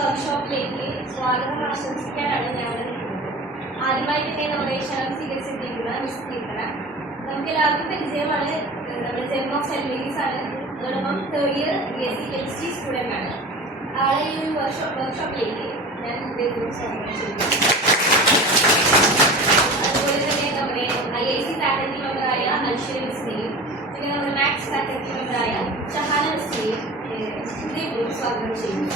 വർക്ക്ഷോപ്പിലേക്ക് സ്വാഗതം ആശംസിക്കാനാണ് ഞാൻ ആദ്യമായി തന്നെ നമ്മുടെ ക്ഷണം സ്വീകരിച്ചിരിക്കുന്ന മിസ് കീർത്തന. നമുക്ക് എല്ലാവർക്കും പരിചയമാണ്. നമ്മുടെ ജെം ഓഫ് സെന്റ് മേരീസ് ആണ്. അതോടൊപ്പം 3rd year BSc chemistry student ആണ്. ആളെ ഈ വർക്ക്ഷോപ്പിലേക്ക് ഞാൻ സ്വാഗതം ചെയ്യുന്നു. അതുപോലെ തന്നെ നമ്മുടെ IIC ഫാക്കൽറ്റി മെമ്പറായ അൽശ്വരി മിസ്സിനെയും പിന്നെ നമ്മുടെ മാത്സ് ഫാക്കൽറ്റി മെമ്പറായ ഷഹാന മിസ്സിനെയും ഹൃദയപൂർവ്വം സ്വാഗതം ചെയ്യുന്നു.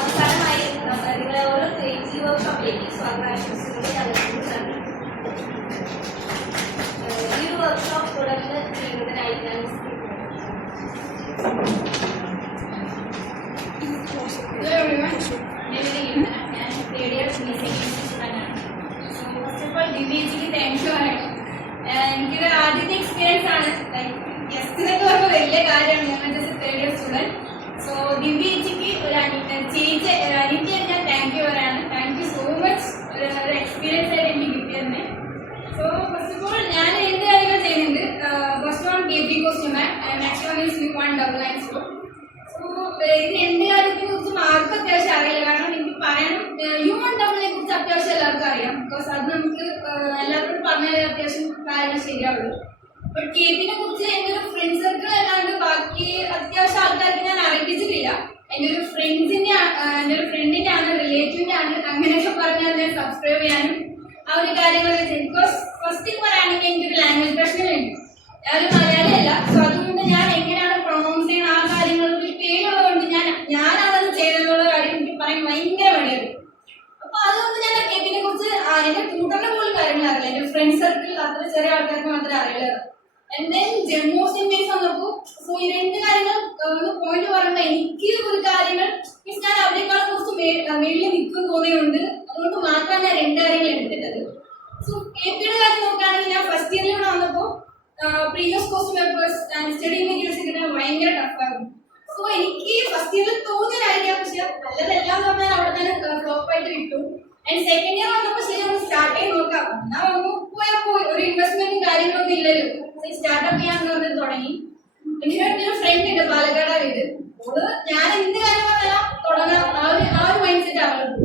അവസാനമായി നിങ്ങളെ ഓരോരുത്തരെയും ഈ വർക്ക്ഷോപ്പിലേക്ക് സ്വാഗതം ആശംസിച്ചുകൊണ്ട് ഞാൻ നൽകുന്നു. ഈ ഒരു വർക്ക്ഷോപ്പ് തുടർന്ന് ചെയ്യുന്നതിനായി ഞാൻ എനിക്കൊരു ആദ്യത്തെ എക്സ്പീരിയൻസ് ആണ്. ഗസ്റ്റിനൊക്കെ പറയുമ്പോൾ വലിയ കാര്യമാണ്. ഞാൻ just 3rd year student. So ദിവ്യേച്ചിക്ക് ഒരു ചേച്ചി അനിക്ക് ഞാൻ താങ്ക് യു പറയാണ്. Thank you so much. ഒരു എക്സ്പീരിയൻസ് ആയിട്ട് എനിക്ക് കിട്ടിയെന്നെ. സോ ഫസ്റ്റ് ഓഫ് ഓൾ ഞാൻ എന്ത് കാര്യങ്ങൾ ചെയ്യുന്നുണ്ട്. First one KP question next one is U199. So ഇത് എന്ത് കാര്യത്തിനെ കുറിച്ച് ആർക്കും അത്യാവശ്യം അറിയില്ല. കാരണം എനിക്ക് പറയാനും U199 കുറിച്ച് അത്യാവശ്യം എല്ലാവർക്കും അറിയാം. ബിക്കോസ് അത് നമുക്ക് എല്ലാവരോടും പറഞ്ഞാൽ അത്യാവശ്യം കാര്യങ്ങൾ ശരിയാവുള്ളൂ. ബട്ട് KPനെ കുറിച്ച് എൻ്റെ ഒരു ഫ്രണ്ട് സർക്കിൾ അല്ലാണ്ട് ബാക്കി അത്യാവശ്യം ആൾക്കാർക്ക് ഞാൻ അറിയിച്ചിട്ടില്ല. എൻ്റെ ഒരു ഫ്രണ്ടിൻ്റെ ആണ്, റിലേറ്റീവിൻ്റെ ആണ്. അങ്ങനെയൊക്കെ പറഞ്ഞാൽ ഞാൻ സബ്സ്ക്രൈബ് ചെയ്യാനും ആ ഒരു കാര്യങ്ങളൊക്കെ ചെയ്യും. ബിക്കോസ് ഫസ്റ്റ് പറയുകയാണെങ്കിൽ എനിക്കൊരു ലാംഗ്വേജ് പ്രശ്നമുണ്ട്. ഞാനൊരു മലയാളിയല്ല. സോ അതുകൊണ്ട് ഞാൻ എങ്ങനെയാണ് പ്രൊണൗൺസ് ചെയ്യുന്ന ആ കാര്യങ്ങളൊക്കെ പേരുള്ളതുകൊണ്ട് ഞാനത് ചെയ്തെന്നുള്ള കാര്യം എനിക്ക് പറയാൻ ഭയങ്കര മടിയാണ്. അപ്പൊ അതുകൊണ്ട് ഞാൻ KPനെ കുറിച്ച് എൻ്റെ കൂട്ടറിനെ പോലും കാര്യങ്ങൾ അറിയില്ല. എൻ്റെ ഫ്രണ്ട് സർക്കിൾ അത്ര ചെറിയ ആൾക്കാർക്ക് മാത്രമേ അറിയില്ല. എൻ്റെ ജമ്മു സിംബേസ് വന്നപ്പോൾ സോ ഈ 2 കാര്യങ്ങൾ പോയിന്റ് പറയുമ്പോൾ എനിക്ക് ഒരു കാര്യങ്ങൾ മീൻസ് ഞാൻ അവരെക്കാളും കുറച്ച് മേളിൽ നിൽക്കും തോന്നിയുണ്ട്. അതുകൊണ്ട് മാത്രമാണ് ഞാൻ 2 കാര്യങ്ങൾ എടുത്തിട്ടത്. സോ KPയുടെ കാര്യം നോക്കുകയാണെങ്കിൽ ഞാൻ ഫസ്റ്റ് ഇയറിൽ വന്നപ്പോൾ previous question papers and study materials കിട്ടാൻ ഭയങ്കര ടഫായിരുന്നു. സോ എനിക്ക് ഫസ്റ്റ് ഇയറിൽ തോന്നിയൊരായിരിക്കാം. പക്ഷെ നല്ലതെല്ലാം പറഞ്ഞാൽ അവിടെ തന്നെ ഫ്ലോപ്പ് ആയിട്ട് കിട്ടും. ആൻഡ് സെക്കൻഡ് ഇയർ വന്നപ്പോൾ ശരി ഒന്ന് സ്റ്റാർട്ട് ചെയ്ത് നോക്കാം. ഞാൻ വന്നു പോയി ഒരു ഇൻവെസ്റ്റ്മെന്റും കാര്യങ്ങളൊന്നും ഇല്ലല്ലോ. സ്റ്റാർട്ടപ്പ് ചെയ്യാന്ന് പറഞ്ഞിട്ട് തുടങ്ങി. എനിക്കൊരു ഫ്രണ്ട് ഉണ്ട് പാലക്കാട് വീട്. ഓള് ഞാൻ എന്ത് കാര്യം പറഞ്ഞാൽ തുടങ്ങാം ആ ഒരു മൈൻഡ് സെറ്റ് അവളുണ്ട്.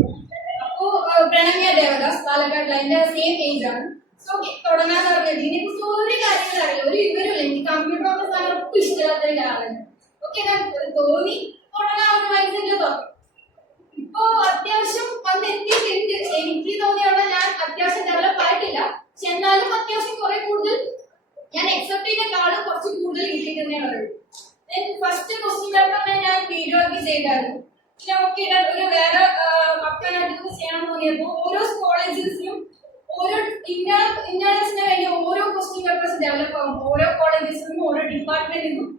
അപ്പോ പ്രണമ്യ ദേവദാസ് പാലക്കാടിലെ എൻ്റെ സെയിം ഏജ് ആണ്. സോ തുടങ്ങാന്ന് പറഞ്ഞത് ഇതിനെക്കുറിച്ച് ഒരു കാര്യങ്ങൾ അറിയില്ല, ഒരു വിവരമില്ല. എനിക്ക് കമ്പ്യൂട്ടറിന്റെ സ്ഥലം ഒട്ടും ഇഷ്ടമില്ലാത്ത ഒരാളാണ്. ഓക്കെ ഞാൻ തോന്നി തുടങ്ങാവുന്ന മൈൻഡ് സെറ്റിൽ തുടങ്ങി. ഇപ്പോ അത്യാവശ്യം വന്ന് എത്തിയിട്ടുണ്ട്. എനിക്ക് തോന്നിയുള്ള ഞാൻ അത്യാവശ്യം ഡെവലപ്പ് ആയിട്ടില്ല. പക്ഷെ എന്നാലും അത്യാവശ്യം കുറെ കൂടുതൽ ഞാൻ എക്സെപ്റ്റ് ചെയ്തേക്കാളും കുറച്ച് കൂടുതൽ കിട്ടിയിട്ടുണ്ടേ ഉള്ളൂ. ഫസ്റ്റ് ക്വസ്റ്റ്യൻ പേപ്പറിനെ ഞാൻ വീഡിയോ ഒക്കെ ചെയ്തായിരുന്നു. ഓക്കെ ഒരു വേറെ മക്കളായിട്ട് ചെയ്യാൻ തോന്നിയപ്പോൾ ഓരോ കോളേജസിലും ഓരോ ഇന്റേണൽസിന് വേണ്ടി ഓരോ ക്വസ്റ്റ്യൻ പേപ്പേഴ്സ് ഡെവലപ്പ് ആകും. ഓരോ കോളേജസിലും ഓരോ ഡിപ്പാർട്ട്മെന്റിൽ നിന്നും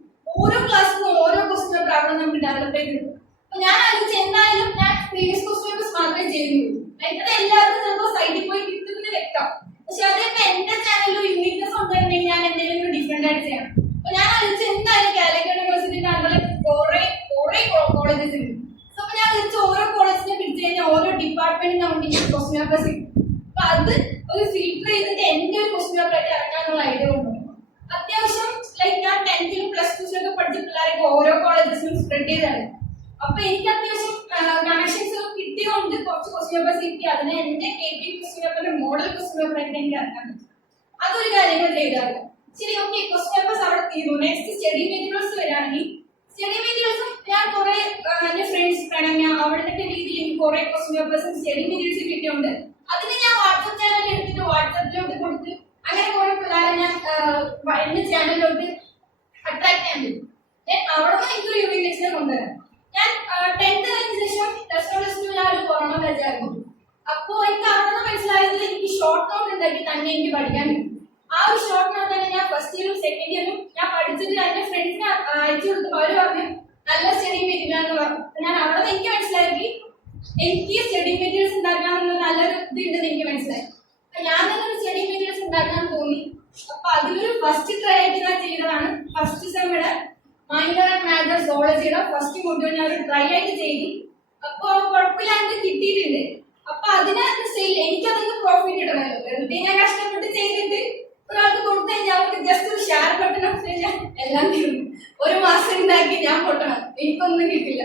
ഓരോ ക്ലാസ്സിൽ നിന്നും ഓരോ ക്വസ്റ്റ്യൻ പേപ്പർ അവിടെ നമുക്ക് ഡെവലപ്പ് ചെയ്തിട്ടുണ്ട്. അപ്പൊ ഞാൻ ആലോചിച്ച് എന്തായാലും ഞാൻ പ്രീവിയസ് ക്വസ്റ്റ്യൻ പേപ്പേഴ്സ് മാത്രമേ ചെയ്യുന്നുള്ളൂ. അത് എല്ലാവർക്കും ചിലപ്പോൾ സൈഡിൽ പോയി കിട്ടുന്നത് വെക്കാം. പക്ഷെ അതൊക്കെ എന്റെ ചാനലിൽ ഒരു യൂണിക്നെസ് ഉണ്ടായിരുന്നെങ്കിൽ ഞാൻ എന്തെങ്കിലും ഒരു ഡിഫറെന്റ് ആയിട്ട് ചെയ്യണം. അപ്പൊ ഞാൻ ആലോചിച്ച് എന്തായാലും കാലിക്കറ്റ് യൂണിവേഴ്സിറ്റിന്റെ അണ്ടറിൽ കുറെ കോളേജസ് ഉണ്ട്. സോ അപ്പൊ ഞാൻ വിളിച്ച് ഓരോ കോളേജിനെ പിടിച്ചു കഴിഞ്ഞാൽ ഓരോ ഡിപ്പാർട്ട്മെന്റിന് നമുക്ക് ക്വസ്റ്റ്യൻ പേപ്പേഴ്സ് കിട്ടും. അപ്പൊ അത് ഒരു ഫിൽട്ടർ ചെയ്തിട്ട് എന്റെ ഒരു ക്വസ്റ്റ്യൻ പേപ്പർ ആയിട്ട് ഇറക്കാനുള്ള ഐഡിയ ഉണ്ട്. അത്യാവശ്യം ലൈക്ക് ഞാൻ 10th +2 പഠിച്ച പിള്ളേരൊക്കെ ഓരോ കോളേജസിലും സ്പ്രെഡ് ചെയ്താണ്. അപ്പൊ എനിക്ക് അത്യാവശ്യം കണക്ഷൻസ് കിട്ടിയതുകൊണ്ട് കുറച്ച് ക്വസ്റ്റ്യൻ പേപ്പേഴ്സ് കിട്ടി. അതിനെ എന്റെ KP ക്വസ്റ്റ്യൻ പേപ്പറിന്റെ മോഡൽ ക്വസ്റ്റ്യൻ പേപ്പർ ആയിട്ട് എനിക്ക് ഇറക്കാൻ പറ്റും. അതൊരു കാര്യങ്ങൾ ചെയ്താലും ശരി. ഓക്കെ ക്വസ്റ്റ്യൻ പേപ്പേഴ്സ് അവിടെ തീരുന്നു. നെക്സ്റ്റ് സ്റ്റഡി മെറ്റീരിയൽസ് വരികയാണെങ്കിൽ സ്റ്റഡി മെറ്റീരിയൽസും ഞാൻ കുറെ എന്റെ ഫ്രണ്ട്സ് പ്രണമ്യ അവിടുത്തെ രീതിയിൽ എനിക്ക് കുറെ ക്വസ്റ്റ്യൻ പേപ്പേഴ്സും സ്റ്റഡി മെറ്റീരിയൽസ് കിട്ടിയുണ്ട്. അതിന് ഞാൻ വാട്സ്ആപ്പ് ചാനൽ എടുത്തിട്ട് വാട്സ്ആപ്പിലോട്ട് കൊടുത്ത് അങ്ങനെ കുറെ പിള്ളേരെ ഞാൻ എന്റെ ചാനലിലോട്ട് അട്രാക്ട് ചെയ്യാൻ പറ്റും. അവിടെ നിന്ന് എനിക്കൊരു യൂണിവേഴ്സിനെ കൊണ്ടുവരാം. ഞാൻ 10th കഴിഞ്ഞ ശേഷം +1 ഞാൻ ഒരു കൊറോണ ബാച്ചായിരുന്നു. അപ്പോ എനിക്ക് അവിടെ നിന്ന് മനസ്സിലായത് എനിക്ക് ഷോർട്ട് നോട്ട് ഉണ്ടാക്കി തന്നെ എനിക്ക് പഠിക്കാൻ പറ്റും. ആ ഒരു ഷോർട്ട് നോട്ട് തന്നെ ഞാൻ ഫസ്റ്റ് ഇയറും സെക്കൻഡ് ഇയറും ഞാൻ പഠിച്ചിട്ട് എന്റെ ഫ്രണ്ട്സിനെ അയച്ചു കൊടുത്തു. അവർ പറഞ്ഞു നല്ല സ്റ്റഡി മെറ്റീരിയൽ എന്ന് പറഞ്ഞു. ഞാൻ അവിടെ നിന്ന് എനിക്ക് മനസ്സിലാക്കി എനിക്ക് സ്റ്റഡി മെറ്റീരിയൽസ് ഉണ്ടാക്കാനുള്ള നല്ലൊരു ഇതുണ്ടെന്ന് എനിക്ക് മനസ്സിലായി. അപ്പൊ ഞാൻ തന്നെ ഒരു സ്റ്റഡി മെറ്റീരിയൽസ് ഉണ്ടാക്കാൻ തോന്നി. അപ്പൊ അതിലൊരു ഫസ്റ്റ് ട്രൈ ആയിട്ട് ഞാൻ ചെയ്തതാണ് ഫസ്റ്റ് സെമ്മിടെ മൈനർ ആൻഡ് മാജർ സോളജിയുടെ ഫസ്റ്റ് മൊഡ്യൂൾ ഞാൻ ഒരു ട്രൈ ആയിട്ട് ചെയ്തു. അപ്പൊ കുഴപ്പമില്ലാണ്ട് കിട്ടിയിട്ടുണ്ട്. അപ്പൊ അതിന് എനിക്കതിന് പ്രോഫിറ്റ് കിട്ടണമല്ലോ. വെറുതെ ഞാൻ കഷ്ടപ്പെട്ട് ചെയ്തിട്ട് ഒരാൾക്ക് കൊടുത്തു കഴിഞ്ഞാൽ അവർക്ക് ജസ്റ്റ് ഒരു ഷെയർ ബട്ടൺ കഴിഞ്ഞാൽ എല്ലാം തീർന്നു. ഒരു മാസം ഉണ്ടാക്കി ഞാൻ പൊട്ടണം, എനിക്കൊന്നും കിട്ടില്ല.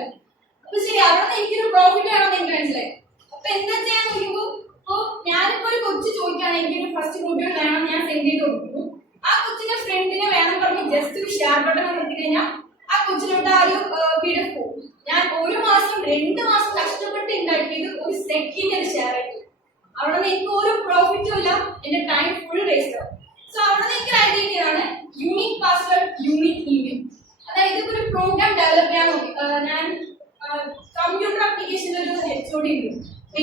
അപ്പൊ ശരി അവിടെ നിന്ന് എനിക്കൊരു പ്രോഫിറ്റ് ആണെന്ന് എനിക്ക് മനസ്സിലായി. അപ്പൊ എന്താ ചെയ്യാൻ നോക്കുമ്പോ ഇപ്പൊ ഞാനിപ്പോ ഒരു കൊച്ചു ചോദിക്കുകയാണ് എനിക്കൊരു ഫസ്റ്റ് കുട്ടികൾ വേണം, ഞാൻ സെൻഡ് ചെയ്ത് കൊടുക്കുന്നു. ആ കൊച്ചിന്റെ ഫ്രണ്ടിനെ വേണം പറഞ്ഞ് ജസ്റ്റ് ഒരു ഷെയർ ബട്ടൺ നിർത്തി കഴിഞ്ഞാൽ ആ കൊച്ചിലോട്ട് ആ ഒരു PDF പോകും. ഞാൻ 1 മാസം 2 മാസം കഷ്ടപ്പെട്ട് ഉണ്ടാക്കിയത് ഒരു സെക്കൻഡ് ഷെയർ ആയിട്ട്. അവിടെ നിന്ന് എനിക്ക് ഒരു പ്രോഫിറ്റും ഇല്ല, എന്റെ ടൈം ഫുൾ വേസ്റ്റ് ആവും. സോ അവിടെ നിന്ന് എനിക്ക് ഐഡിയ ആണ് യൂണിക് പാസ്വേഡ് യൂണിക് ഇമെയിൽ. അതായത് ഇപ്പൊ ഒരു പ്രോഗ്രാം ഡെവലപ്പ് ചെയ്യാൻ നോക്കി ഞാൻ കമ്പ്യൂട്ടർ ആപ്ലിക്കേഷൻ്റെ ഒരു HOD ഉണ്ട്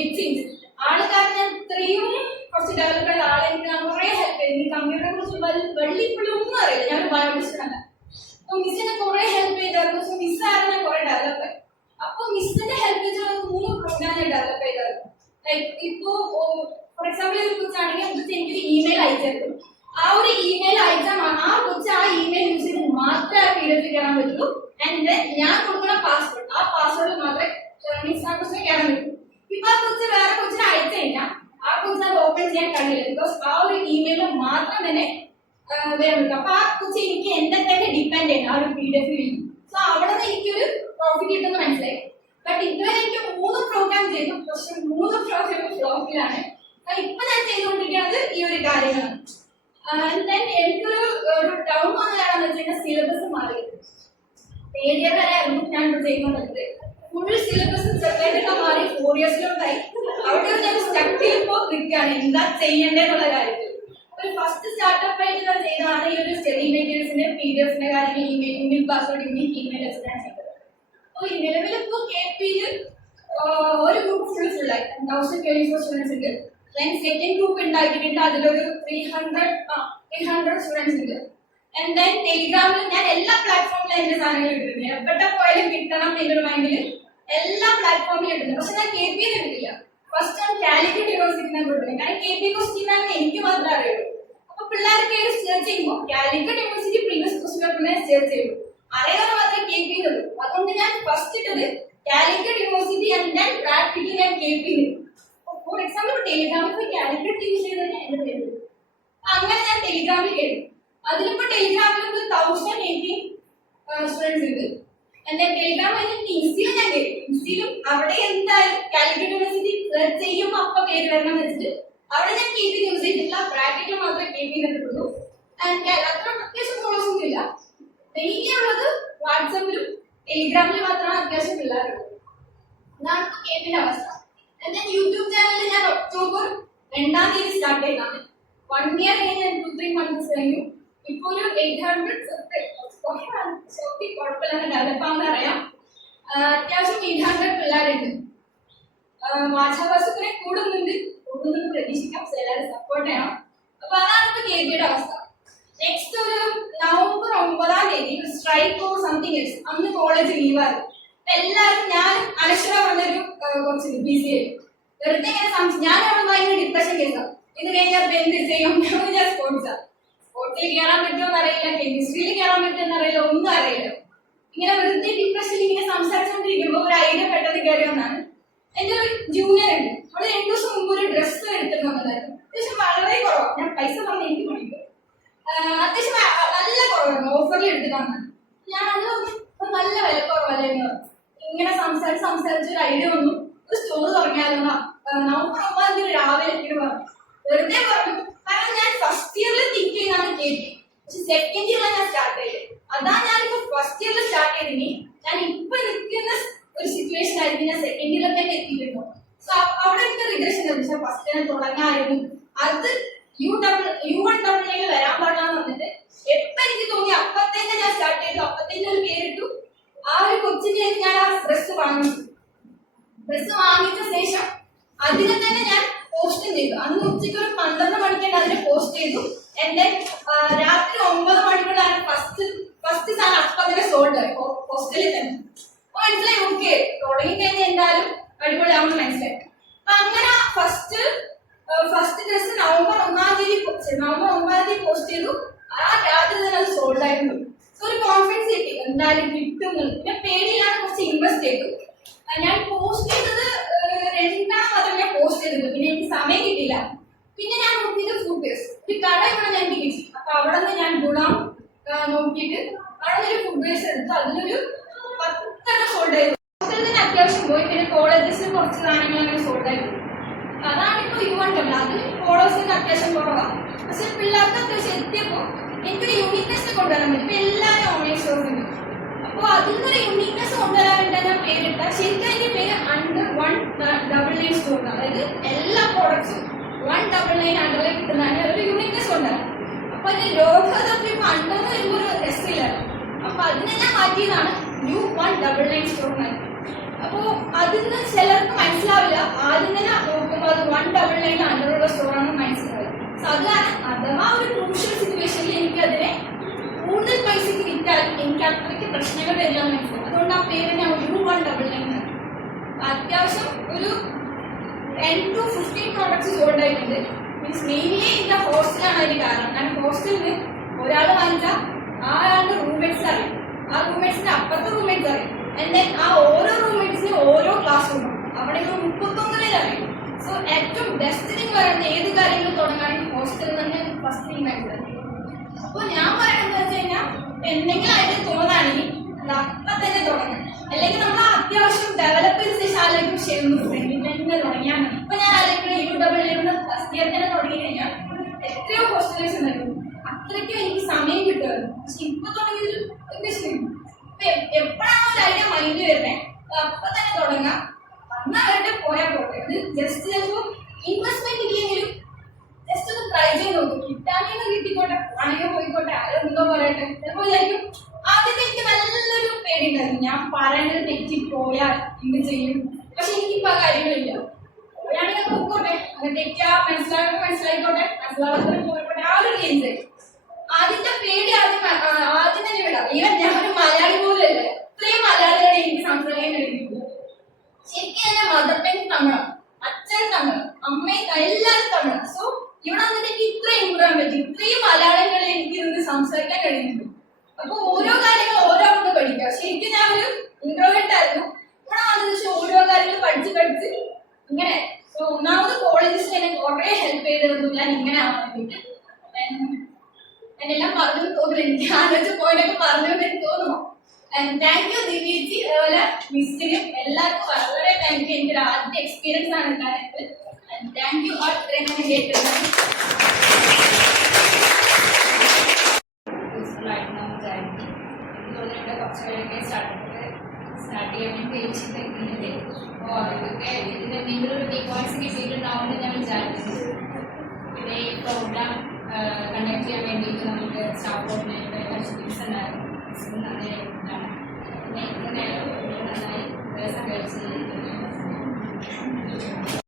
എക്സിൻസ്. ആൾക്കാരെ ഞാൻ ഇത്രയും കുറച്ച് ഡെവലപ്പ് ചെയ്ത ആളെ എനിക്ക് കുറേ ഹെൽപ്പ് ചെയ്തു. കമ്പ്യൂട്ടറെ കുറിച്ച് വലിയ ഇപ്പോഴും ഒന്നും അറിയില്ല, ഞാൻ ഒരു ബയോളജിസ്റ്റാണ്. അപ്പൊ മിസ്സിനെ കുറെ ഹെൽപ്പ് ചെയ്തായിരുന്നു. സോ മിസ്സായിരുന്നു ഞാൻ കുറെ ഡെവലപ്പ് ആയി. അപ്പൊ മിസ്സിന്റെ ഹെൽപ്പ് ചെയ്ത 3 പ്രോഗ്രാം ഞാൻ ഡെവലപ്പ് ചെയ്തായിരുന്നു. ലൈക്ക് ഇപ്പോ ഫോർ എക്സാമ്പിൾ ഒരു കൊച്ചാണെങ്കിൽ എനിക്കൊരു ഇമെയിൽ അയച്ചായിരുന്നു. ആ ഒരു ഇമെയിൽ അയച്ചാൽ ആ കൊച്ച് ആ ഇമെയിൽ യൂസ് ചെയ്ത് മാത്രമേ ആ PDF കയറാൻ പറ്റുള്ളൂ. ആൻഡ് ഞാൻ കൊടുക്കുന്ന പാസ്വേഡ്, ആ പാസ്വേഡ് മാത്രമേ ആ കൊച്ചിനെ കയറാൻ പറ്റൂ. ഇപ്പൊ ആ കൊച്ച് വേറെ കൊച്ചിനെ അയച്ചു കഴിഞ്ഞാൽ ആ കൊച്ചിനെ അത് ഓപ്പൺ ചെയ്യാൻ കഴിയില്ല. ബിക്കോസ് ആ ഒരു ഇമെയിൽ മാത്രം തന്നെ വേണം. അപ്പൊ ആ കൊച്ചി എനിക്ക് എന്റെ തന്നെ ഡിപ്പെൻഡ് ചെയ്യണം ആ ഒരു PDF ൽ. സോ അവിടെ നിന്ന് എനിക്കൊരു പ്രോഫിറ്റ് കിട്ടുന്ന മനസ്സിലായി. ബട്ട് ഇതുവരെ എനിക്ക് 3 പ്രോഗ്രാം ചെയ്തു, പക്ഷെ 3 പ്രോഗ്രാം ഫ്ലോപ്പിലാണ്. ഇപ്പൊ ഞാൻ ചെയ്തുകൊണ്ടിരിക്കുന്നത് ഈ ഒരു കാര്യങ്ങളാണ്. എനിക്കൊരു ഡൗൺ വന്നതാണെന്ന് വെച്ചാൽ സിലബസ് മാറി. ഏരിയ വരെയായിരുന്നു ഞാൻ ചെയ്യുന്നത്. ഫുൾ സിലബസ് സെപ്പറേറ്റ് മാറി 4 ഇയേഴ്സിലോട്ടായി. അവിടെ ഞാൻ സ്റ്റക്ക് ചെയ്യുമ്പോൾ നിൽക്കുകയാണ് എന്താ ചെയ്യേണ്ടതെന്നുള്ള കാര്യത്തിൽ. ഒരു ഫസ്റ്റ് സ്റ്റാർട്ടപ്പ് ആയിട്ട് ഞാൻ ചെയ്തതാണ് ഈ ഒരു സ്റ്റഡി മെറ്റീരിയൽസിന്റെ PDFന്റെ കാര്യങ്ങൾ, ഇമെയിൽ പാസ്വേഡ് യൂണിക് ഇമെയിൽ ഞാൻ ചെയ്തത്. അപ്പോൾ ഈ നിലവിലിപ്പോ KP ഒരു ഗ്രൂപ്പ് ഫുള്ളായി 1024 സ്റ്റുഡൻസ് ഉണ്ട്. ഞാൻ സെക്കൻഡ് ഗ്രൂപ്പ് ഉണ്ടാക്കിയിട്ട് അതിലൊരു 300 സ്റ്റുഡൻസ് ഉണ്ട്. ആൻഡ് ദെൻ ടെലിഗ്രാമിൽ ഞാൻ എല്ലാ പ്ലാറ്റ്ഫോമിലും എന്റെ സാധനങ്ങൾ ഇട്ടിട്ടുണ്ട്. എവിടെ പോയാലും കിട്ടണം എന്നൊരു മൈൻഡിൽ എല്ലാ പ്ലാറ്റ്ഫോമിലും ഇട്ടിട്ടുണ്ട്. പക്ഷെ ഞാൻ KP എടുക്കില്ല. ഫസ്റ്റ് ഞാൻ കാലിക്കറ്റ് യൂണിവേഴ്സിറ്റിനെ കൊടുക്കുന്നത്. കാരണം KP ക്വസ്റ്റ്യൻ എനിക്ക് മാത്രമേ അറിയുള്ളൂ. അപ്പൊ പിള്ളേർക്ക് സെർച്ച് ചെയ്യുമ്പോൾ കാലിക്കറ്റ് യൂണിവേഴ്സിറ്റി പ്രീവിയസ് ക്വസ്റ്റ്യൻ പേപ്പറിനെ സെർച്ച് ചെയ്യുള്ളൂ. അറിയാതെ മാത്രമേ KP ഉള്ളൂ. അതുകൊണ്ട് ഞാൻ ഫസ്റ്റ് ഇട്ടത് കാലിക്കറ്റ് യൂണിവേഴ്സിറ്റി ആൻഡ് ഞാൻ പ്രാക്ടിക്കലി ഞാൻ KP ഇടും. ഫോർ എക്സാമ്പിൾ ടെലിഗ്രാമിൽ കാലിക്കറ്റ് യൂസ് ചെയ്ത് തന്നെ എന്റെ പേര്. അങ്ങനെ ഞാൻ ടെലിഗ്രാമിൽ കേട്ടു. അതിലിപ്പോ ടെലിഗ്രാമിൽ 1018 സ്റ്റുഡൻസ് ഉണ്ട്. എന്റെ ടെലിഗ്രാം ഇൻസ്റ്റയിലും ഞാൻ കേട്ടു. ഇൻസ്റ്റയിലും അവിടെ എന്തായാലും കാലിക്കറ്റ് യൂണിവേഴ്സിറ്റി സെർച്ച് ചെയ്യുമ്പോൾ അപ്പൊ പേര് വരണം വെച്ചിട്ട് അവിടെ ഞാൻ KP യൂസ് ചെയ്തിട്ടില്ല. ബ്രാക്കറ്റിൽ മാത്രമേ KP ഇട്ടിട്ടുള്ളൂ. അത്ര അത്യാവശ്യം ഫോളോസ് ഒന്നും ഇല്ല. ഡെയിലി ഉള്ളത് വാട്സാപ്പിലും ടെലിഗ്രാമിലും മാത്രമാണ് അത്യാവശ്യം പിള്ളേരുള്ളത്. ഇതാണ് KPന്റെ അവസ്ഥ. എന്റെ യൂട്യൂബ് ചാനലിൽ ഞാൻ ഒക്ടോബർ 2-ാം തീയതി സ്റ്റാർട്ട് ചെയ്താണ്. 1 ഇയർ കഴിഞ്ഞ് 2-3 മന്ത്സ് കഴിഞ്ഞു. ഇപ്പൊ ഒരു 800 കുഴപ്പമില്ലാതെ ഡെവലപ്പ് ആവുന്ന അറിയാം. അത്യാവശ്യം 800 പിള്ളേരുണ്ട്. വാചാവാസുകളെ കൂടുന്നുണ്ട് പ്രതീക്ഷിക്കാം. എല്ലാവരും സപ്പോർട്ട് ചെയ്യണം. അപ്പൊ അതാണ് ഇപ്പൊ KPയുടെ അവസ്ഥ. നെക്സ്റ്റ് ഒരു നവംബർ 9-ാം തീയതി സ്ട്രൈക്ക് ഓർ സംതിങ് എൽസ് അന്ന് കോളേജ് ലീവായിരുന്നു. എല്ലാവരും ഞാൻ അനശ്വര പറഞ്ഞൊരു കുറച്ച് BCA വെറുതെ ഇങ്ങനെ ഞാൻ അവിടെ ഭയങ്കര ഡിപ്രഷൻ കേസാണ്. ഇത് കഴിഞ്ഞാൽ എന്ത് ചെയ്യും? ഞാൻ സ്പോർട്സിൽ കയറാൻ പറ്റുമോ അറിയില്ല, കെമിസ്ട്രിയിൽ കയറാൻ പറ്റുമെന്ന് അറിയില്ല, ഒന്നും അറിയില്ല. ഇങ്ങനെ വെറുതെ ഡിപ്രഷനിൽ ഇങ്ങനെ സംസാരിച്ചുകൊണ്ടിരിക്കുമ്പോൾ ഒരു ഐഡിയ പെട്ടെന്ന് കയറി വന്നാണ്. എന്റെ ഒരു ജൂനിയർ ഉണ്ട്, അവിടെ 2 ദിവസം മുമ്പ് ഒരു ഡ്രസ്സ് എടുത്തിട്ടുണ്ടായിരുന്നു. അത്യാവശ്യം വളരെ കുറവാണ്. ഞാൻ പൈസ പറഞ്ഞ എനിക്ക് പണിക്ക് അത്യാവശ്യം നല്ല കുറവാണ്. ഓഫറിൽ എടുത്തിട്ടാണ്. ഞാൻ അത് നല്ല വില കുറവല്ലേ എന്ന് പറഞ്ഞു. ഇങ്ങനെ സംസാരിച്ച് ഒരു ഐഡിയ വന്നു, ഒരു സ്റ്റോർ തുടങ്ങിയാലോ. നവംബർ 9-ാം തീയതി രാവിലെ പറഞ്ഞു. വെറുതെ പറഞ്ഞു. കാരണം ഞാൻ ഫസ്റ്റ് ഇയറിൽ തിങ്ക് ചെയ്യുന്നതാണ് KP. പക്ഷെ സെക്കൻഡ് ഇയറിലാണ് ഞാൻ സ്റ്റാർട്ട് ചെയ്തത്. അതാണ് ഞാനിപ്പോ ഫസ്റ്റ് ഇയറിൽ സ്റ്റാർട്ട് ചെയ്തിനി. ഞാൻ ഇപ്പൊ നിൽക്കുന്ന ഒരു സിറ്റുവേഷൻ ആയിരിക്കും ഞാൻ സെക്കൻഡ് ഇയറിൽ തന്നെ എത്തിയിട്ടുണ്ടോ. സോ അവിടെ എനിക്ക് റിഗ്രഷൻ പക്ഷെ ഫസ്റ്റ് ഇയർ തുടങ്ങായിരുന്നു. അത് U1AA വരാൻ പാടില്ലാന്ന് പറഞ്ഞിട്ട് എപ്പോ എനിക്ക് തോന്നി അപ്പത്തന്നെ ഞാൻ സ്റ്റാർട്ട് ചെയ്തു. അപ്പത്തന്നെ ഒരു പേരിട്ടു. ആ ഒരു കൊച്ചിന്റെ ഞാൻ ആ ഡ്രസ്സ് വാങ്ങിച്ചു. ഡ്രസ്സ് വാങ്ങിച്ച ശേഷം അതിനെ തന്നെ ഞാൻ പോസ്റ്റ് ചെയ്തു. അന്ന് ഉച്ചയ്ക്ക് ഒരു 12 മണിക്കാണ് അതിനെ പോസ്റ്റ് ചെയ്തു. എന്റെ രാത്രി 9 മണിക്കൂറാണ് ഫസ്റ്റ് സാധനം അപ്പം തന്നെ സോൾഡ് ആയി ഹോസ്റ്റലിൽ തന്നെ. അപ്പൊ മനസ്സിലായി ഓക്കെ തുടങ്ങി കഴിഞ്ഞാൽ എന്തായാലും അടിപൊളിയാവുമെന്ന് മനസ്സിലായി. അപ്പൊ അങ്ങനെ ഫസ്റ്റ് ഡ്രസ് നവംബർ 1-ാം തീയതി പോസ്റ്റ് ചെയ്തു. ആ രാത്രി തന്നെ അത് സോൾഡ് ആയിരുന്നു. സോ ഒരു കോൺഫിഡൻസ് കിട്ടി എന്തായാലും കിട്ടും. പിന്നെ പേടിയിലാണ് കുറച്ച് ഇൻവെസ്റ്റ് ചെയ്തു. ഞാൻ പോസ്റ്റ് ചെയ്തത് 2-ാം മാത്രം ഞാൻ പോസ്റ്റ് ചെയ്തത്. പിന്നെ എനിക്ക് സമയം കിട്ടിയില്ല. പിന്നെ ഞാൻ നോക്കിയത് ഫുഡ്വേഴ്സ് ഒരു കട ഇവിടെ ഞാൻ കിട്ടി. അപ്പൊ അവിടെ നിന്ന് ഞാൻ ഗുണം നോക്കിയിട്ട് അവിടെ ഒരു ഫുഡ്വേഴ്സ് എടുത്തു. അതിലൊരു 10 സോൾഡ് ചെയ്തു. അത്യാവശ്യം അത്യാവശ്യം പോയി. പിന്നെ കോളേജസിൽ കുറച്ച് സാധനങ്ങൾ അങ്ങനെ സോൾവ് ആയിരുന്നു. അതാണ് ഇപ്പോൾ U1 ഡബിൾ. അത് ഫോളോവേഴ്സിന് അത്യാവശ്യം കുറവാണ്. പക്ഷെ പിള്ളേർക്ക് അത്യാവശ്യം എത്തിയപ്പോൾ എനിക്കൊരു യൂണിക്നെസ് കൊണ്ടുവരാൻ പറ്റും. ഇപ്പൊ എല്ലാവരും ഓൺലൈൻ സ്റ്റോർസ് ഉണ്ട്. അപ്പോൾ അതിൽ നിന്നൊരു യൂണിക്നെസ് കൊണ്ടുവരാൻ വേണ്ടി ഞാൻ പേരിട്ട ശരിക്കും അതിന്റെ പേര് അണ്ടർ 199 സ്റ്റോർ. അതായത് എല്ലാ പ്രോഡക്ട്സും 199 അണ്ടറിൽ കിട്ടുന്നതാണ് ഒരു യൂണിക്നെസ് കൊണ്ടുവരാൻ. അപ്പൊ അതിന്റെ ലോകത്തിൽ ഇപ്പൊ അണ്ടർന്ന് വരുമ്പോൾ ഒരു രസമില്ല. അപ്പൊ അതിനെ ഞാൻ മാറ്റിയതാണ് U199 സ്റ്റോർ. അപ്പോ അതിന്ന് ചിലർക്ക് മനസ്സിലാവില്ല. ആദ്യം തന്നെ നോക്കുമ്പോൾ അത് 199 അണ്ടറുള്ള സ്റ്റോറാണെന്ന് മനസ്സിലാവില്ല. സോ അത് കാരണം അഥവാ ഒരു ക്രൂഷ്യൽ സിറ്റുവേഷനിൽ എനിക്കതിനെ കൂടുതൽ പൈസക്ക് വിറ്റാൽ എനിക്ക് അത്രയ്ക്ക് പ്രശ്നങ്ങൾ വരില്ലെന്ന് മനസ്സിലാവും. അതുകൊണ്ട് ആ പേര് ഞാൻ U199. അത്യാവശ്യം ഒരു 10 to 15 പ്രോഡക്ട്സ് സോൾഡ് ആയിട്ടുണ്ട്. മീൻസ് മെയിൻലി എൻ്റെ ഹോസ്റ്റലാണ് അതിന് കാരണം. കാരണം ഹോസ്റ്റലിൽ ഒരാൾ വാങ്ങിച്ചാൽ ആ ആളുടെ റൂംമേറ്റ്സ് അറിയും, ആ റൂംമേറ്റ്സിന്റെ അപ്പുറത്തെ റൂംമേറ്റ്സ് അറിയും. എന്നാൽ ആ ഓരോ റൂംമേറ്റ്സിനും ഓരോ ക്ലാസ് റൂമാണ്. അവിടെ ഒരു 31 പേര് അറിയും. സോ ഏറ്റവും ബെസ്റ്റ് തിങ് പറയുന്നത് ഏത് കാര്യങ്ങൾ തുടങ്ങുകയാണെങ്കിൽ ഹോസ്റ്റലിൽ തന്നെ ഫസ്റ്റ് തിങ് ആയിട്ട്. അപ്പോൾ ഞാൻ പറയുന്നത് വെച്ച് കഴിഞ്ഞാൽ എന്തെങ്കിലും അതിന് തോന്നുകയാണെങ്കിൽ അത് അപ്പം തന്നെ തുടങ്ങും. അല്ലെങ്കിൽ നമ്മൾ അത്യാവശ്യം ഡെവലപ്പ് ചെയ്ത ശേഷം ആലോചിക്കും ചെയ്യുന്നു ഫ്രണ്ടിൽ തന്നെ തുടങ്ങിയാൽ മതി. ഇപ്പൊ ഞാൻ ആലോചിക്കുന്നത് U1 ഫസ്റ്റ് ഇയർ തന്നെ തുടങ്ങി കഴിഞ്ഞാൽ എത്രയോ ഹോസ്റ്റലേഴ്സ് ഉണ്ടായിരുന്നു. അത്രയ്ക്കും എനിക്ക് സമയം കിട്ടുമായിരുന്നു. പക്ഷെ ഇപ്പൊ തുടങ്ങിയൊരു എപ്പോഴാണോ ഒരു ഐഡിയ മൈൻഡ് വരുന്നത് അപ്പൊ തന്നെ തുടങ്ങാം. വന്നാൽ അവരുടെ പോയാൽ പോട്ടെ. അത് ജസ്റ്റ് ചിലപ്പോൾ ഇൻവെസ്റ്റ്മെന്റ് ഇല്ലെങ്കിലും ജസ്റ്റ് ഒന്ന് ട്രൈ ചെയ്ത് നോക്കും. കിട്ടാനെന്ന് കിട്ടിക്കോട്ടെ, ആണെങ്കിൽ പോയിക്കോട്ടെ, ആരെന്തോ പറയട്ടെ. ചിലപ്പോൾ വിചാരിക്കും ആദ്യത്തെ എനിക്ക് നല്ലൊരു പേടിയുണ്ടായിരുന്നു, ഞാൻ പറയുന്നത് തെറ്റി പോയാൽ എന്ത് ചെയ്യും. പക്ഷെ എനിക്കിപ്പോ ആ കാര്യങ്ങളില്ല. പോയാണെങ്കിൽ പോയിക്കോട്ടെ, അത് തെറ്റാ മനസ്സിലാക്കട്ടെ, മനസ്സിലായിക്കോട്ടെ, മനസ്സിലാവാത്തവർ പോയിക്കോട്ടെ. ആ ഒരു റേഞ്ച് അതിന്റെ പേടി ആദ്യം തന്നെ വിടാം. ഈവൻ ഞാനൊരു മലയാളി പോലല്ലേ, ഇത്രയും മലയാളികളെ എനിക്ക് സംസാരിക്കാൻ കഴിയുള്ളൂ. ശരിക്കും എന്റെ മദർ ടങ് തമിഴാണ്, അച്ഛൻ തമിഴ്, അമ്മയും എല്ലാവരും തമിഴ്. സോ ഇവിടെ വന്നിട്ട് എനിക്ക് ഇത്ര ഇമ്പ്രൂവ് ചെയ്യാൻ പറ്റും. ഇത്രയും മലയാളങ്ങളെ എനിക്ക് ഇന്ന് സംസാരിക്കാൻ കഴിയുന്നുണ്ട്. അപ്പൊ ഓരോ കാര്യങ്ങളും ഓരോ കൊണ്ട് പഠിക്കുക. ശരിക്കും ഞാൻ ഒരു ഇൻട്രോവേർട്ട് ആയിരുന്നു. ഇവിടെ വന്നതിന് ശേഷം ഓരോ കാര്യങ്ങൾ പഠിച്ച് ഇങ്ങനെ. സോ ഒന്നാമത് കോളേജസിൽ എന്നെ കുറെ ഹെൽപ്പ് ചെയ്തിരുന്നു ഞാൻ ഇങ്ങനെ ആവാൻ വേണ്ടിയിട്ട്. എന്നെല്ലാം പറഞ്ഞു തോന്നുന്നു, എനിക്ക് ആലോചിച്ച പോയിന്റൊക്കെ പറഞ്ഞുകൊണ്ട് എനിക്ക് തോന്നുന്നു. താങ്ക് യു ദിവ്യേച്ചി, അതുപോലെ മിസ്സിനും എല്ലാവർക്കും വളരെ താങ്ക് യു. എനിക്കൊരു ആദ്യത്തെ എക്സ്പീരിയൻസ് ആണ് എല്ലാവരും. താങ്ക് യു ഓൾ ഇത്രയും ഞാൻ കേട്ടിരുന്നത്. യൂസ്ഫുള്ളായിട്ട് നമ്മൾ വിചാരിക്കും. എനിക്ക് തോന്നുന്നുണ്ട് കുറച്ച് പേരൊക്കെ സ്റ്റാർട്ട് ചെയ്യാൻ വേണ്ടി കഴിച്ചിട്ടുണ്ടെങ്കിൽ അപ്പോൾ അതൊക്കെ ഇതിൻ്റെ എന്തെങ്കിലും ഒരു ഡീപോയിൻറ്റ്സ് കിട്ടിയിട്ടുണ്ടാവുമെന്ന് ഞാൻ വിചാരിക്കുന്നു. പിന്നെ ഈ പ്രോഗ്രാം കണ്ടക്ട് ചെയ്യാൻ വേണ്ടിയിട്ട് നമുക്ക് സ്റ്റാഫ് കോർഡിനേറ്ററെ